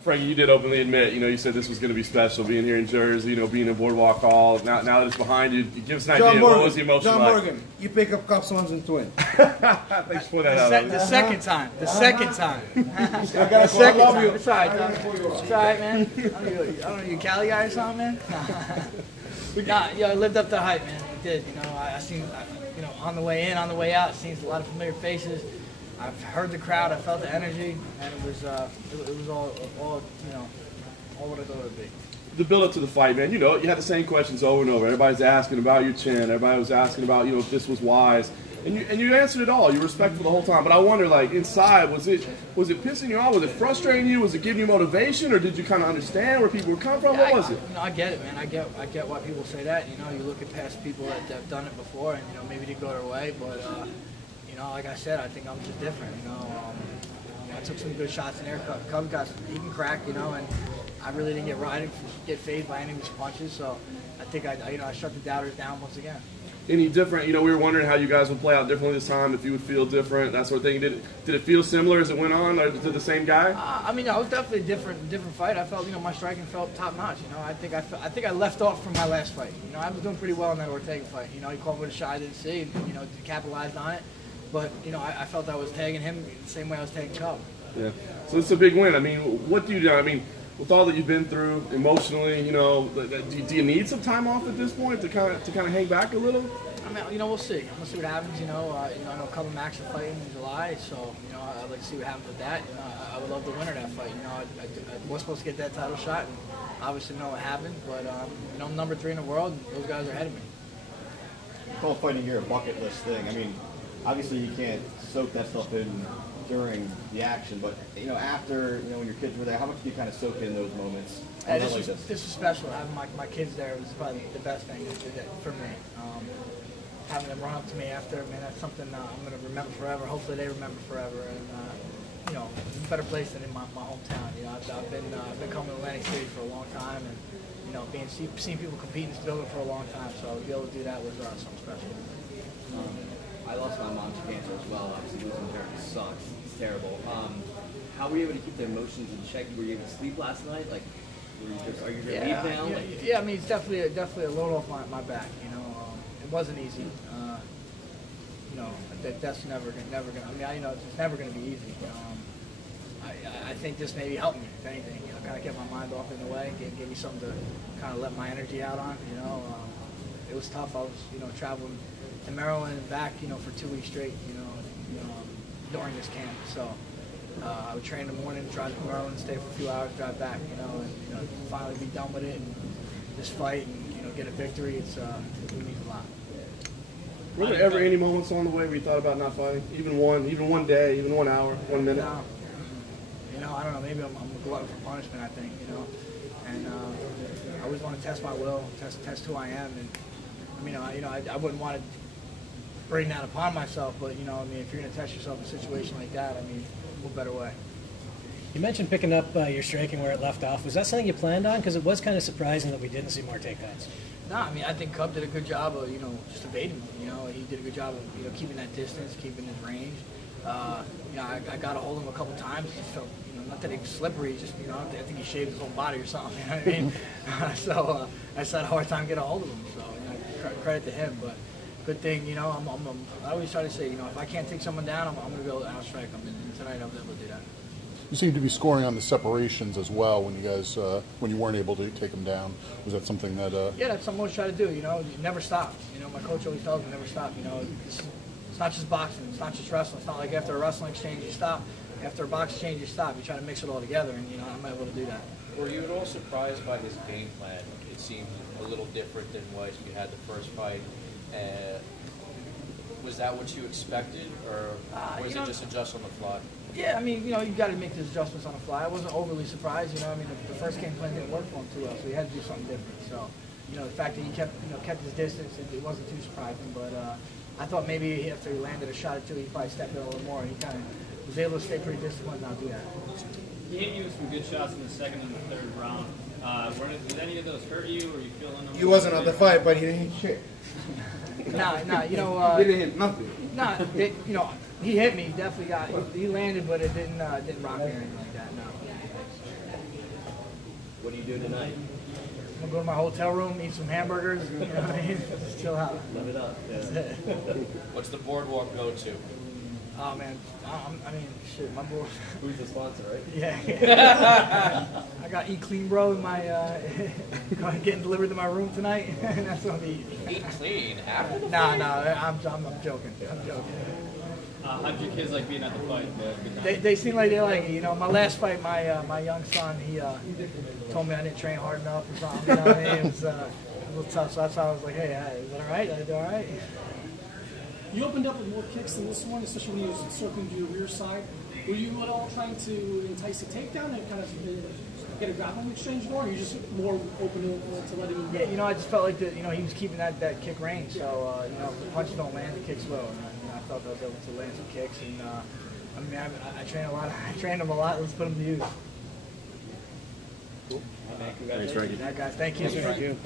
Frankie, you did openly admit, you said this was going to be special, being here in Jersey, being in Boardwalk Hall. Now that it's behind you, give us an idea. What was the emotion John like? Morgan, you pick up cups once and twin. Thanks for that out. The second time. The second time. I love you. It's all right, Don. It's all right, man. I don't know, you a Cali guy or something, man? I lived up to the hype, man. I did. I seen, on the way in, on the way out, seen a lot of familiar faces. I've heard the crowd, I felt the energy, and it was all what I thought it would be. The build up to the fight, man, you had the same questions over and over. Everybody's asking about your chin. Everybody was asking about, if this was wise. And you answered it all. You were respectful the whole time. But I wonder, like, inside, was it pissing you off? Was it frustrating you? Was it giving you motivation? Or did you kind of understand where people were coming from? What was it? I get it, man. I get why people say that. You look at past people that have done it before and, maybe didn't go their way. But, like I said, I think I'm just different, I took some good shots in there. Cub he can crack, and I really didn't get phased by any of his punches. So I think I shut the doubters down once again. Any different? We were wondering how you guys would play out differently this time, if you would feel different, that sort of thing. Did it feel similar as it went on, or to the same guy? It was definitely a different fight. I felt, my striking felt top notch. I think I left off from my last fight. I was doing pretty well in that Ortega fight. He called me with a shot I didn't see, and capitalized on it. But, I felt I was tagging him the same way I was tagging Cub. Yeah. So it's a big win. What do you do? With all that you've been through emotionally, do you need some time off at this point to kind of hang back a little? We'll see. We'll see what happens. I know Cub and Max are fighting in July, so, I'd like to see what happens with that. I would love the winner of that fight. I was supposed to get that title shot, and obviously know what happened. But, I'm number 3 in the world, and those guys are ahead of me. You call fighting here a bucket list thing. Obviously you can't soak that stuff in during the action, but after when your kids were there, how much do you kind of soak in those moments? This was special. Having my kids there was probably the best thing for me. Having them run up to me after, man, that's something I'm going to remember forever. Hopefully they remember forever, and it's a better place than in my hometown. I've been coming to Atlantic City for a long time, and seeing people compete in this building for a long time. So to be able to do that was something special. I lost my mom to cancer as well. Obviously, losing her sucks. It's terrible. How were you able to keep the emotions in check? Were you able to sleep last night? Like, are you going to leave now? Yeah. It's definitely a load off my back. It wasn't easy. That's never gonna. It's never gonna be easy. I think this maybe helped me, if anything. Kind of kept my mind off in a way, gave me something to kind of let my energy out on. It was tough. I was traveling to Maryland and back, for 2 weeks straight, during this camp. So I would train in the morning, drive to Maryland, stay for a few hours, drive back, and finally be done with it and this fight and get a victory. It means a lot. Were there ever any moments on the way where you thought about not fighting? Even one day, even 1 hour, 1 minute? No. I don't know. Maybe I'm a glutton for punishment, I think, and I always want to test my will, test who I am, and I wouldn't want to bring that upon myself, but if you're going to test yourself in a situation like that, what better way? You mentioned picking up your striking where it left off. Was that something you planned on? Because it was kind of surprising that we didn't see more takedowns. No, I think Cub did a good job of just evading me. He did a good job of keeping that distance, keeping his range. I got a hold of him a couple times. He felt not that he was slippery, just I think he shaved his whole body or something. You know what I mean? So I just had a hard time getting a hold of him. So credit to him, but. Good thing, I always try to say, if I can't take someone down, I'm going to be able to outstrike them, and tonight I was able to do that. You seem to be scoring on the separations as well when you guys, when you weren't able to take them down. Was that something that... Yeah, that's something I always try to do, you never stop. My coach always tells me never stop, It's not just boxing, it's not just wrestling. It's not like after a wrestling exchange you stop, after a box exchange you stop. You try to mix it all together, and, I'm able to do that. Were you at all surprised by his game plan? It seemed a little different than what you had the first fight. Was that what you expected, or was it just adjust on the fly? Yeah, you got to make those adjustments on the fly. I wasn't overly surprised. The first game plan didn't work for him too well, so he had to do something different. So, the fact that he kept his distance, it wasn't too surprising. But I thought maybe after he landed a shot or two, he'd probably step in a little more. He kind of was able to stay pretty disciplined and not do that. He hit you with some good shots in the second and the third round. Did any of those hurt you, or you feeling them? He wasn't on the fight, but he didn't hit shit. Nah, he didn't hit nothing. He hit me. Definitely got. He landed, but it didn't rock me or anything like that. No. What are you doing tonight? I'm gonna go to my hotel room, eat some hamburgers, you know what I mean? Just chill out. Live it up. Yeah. That's it. What's the boardwalk go-to? Oh man, I mean, shit, my boy. Who's the sponsor, right? Yeah. I got Eat Clean Bro in my, getting delivered to my room tonight. That's gonna be. Eat clean. Half of the No, fight? I'm joking. I'm joking. How'd your kids like being at the fight? Good time? They seem like they like it. You know, my last fight, my young son, he told me I didn't train hard enough or something. You know what I mean? It was a little tough, so that's why I was like, hey, is that all right? Did I do all right? You opened up with more kicks than this one, especially when you was circling to your rear side. Were you at all trying to entice a takedown and kind of get a grappling exchange going, or are you just more open to letting him go? Yeah, you know, I just felt like that. You know, he was keeping that kick range, so you know, if the punches don't land, the kicks will. And I felt I was able to land some kicks, and I mean, I train a lot. I trained him a lot. Let's put him to use. Thanks, Frankie. Yeah, guys, thank you. Thank you.